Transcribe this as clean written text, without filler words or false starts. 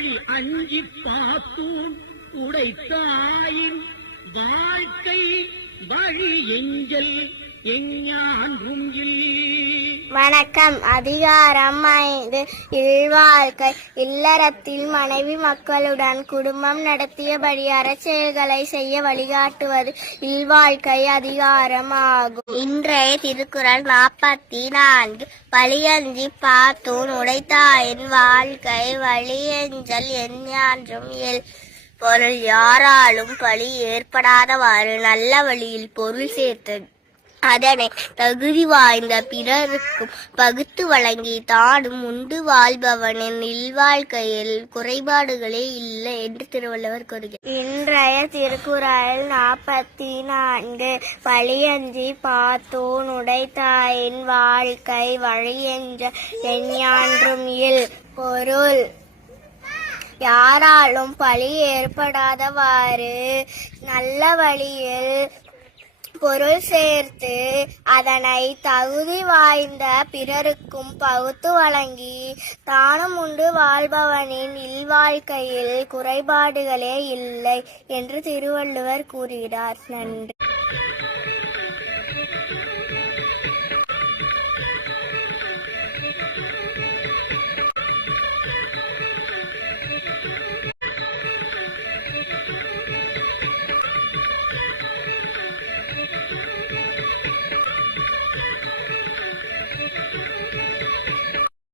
பழி அஞ்சி பார்த்தூன் உடைத்தாயின் வாழ்க்கை வழி எஞ்சல் எஞ்ஞான்றும் வணக்கம். அதிகாரம் 5. இல்வாழ்க்கை. இல்லறத்தில் மனைவி மக்களுடன் குடும்பம் நடத்தியபடி அறச்செயல்களை செய்ய வழிகாட்டுவது இல்வாழ்க்கை அதிகாரமாகும். இன்றைய திருக்குறள் 44. பழியஞ்சி பார்த்தூன் உடைத்தாயின் வாழ்க்கை வழியெஞ்சல் எஞ்ஞான்றும் இல். பொருள் யாராலும் பழி ஏற்படாதவாறு நல்ல வழியில் பொருள் சேர்த்தது அதனை தகுதி வாய்ந்த பிறருக்கும் பகுத்து வழங்கி தானும் உண்டு வாழ்பவனின் இல்வாழ்க்கையில் குறைபாடுகளே இல்லை என்று திருவள்ளுவர் கூறுகிறார். இன்றைய திருக்குறள் 44. பழியஞ்சி பார்த்தூன் உடைத்தாயின் வாழ்க்கை வழியென்ற எஞ்ஞான்றும் இல். பொருள் யாராலும் பழி ஏற்படாதவாறு நல்ல வழியில் பொருள் சேர்த்து அதனை தகுதி வாய்ந்த பிறருக்கும் பகுத்து வழங்கி தானும் உண்டு வாழ்பவனின் இல்வாழ்க்கையில் குறைபாடுகளே இல்லை என்று திருவள்ளுவர் கூறுகிறார். நன்றி.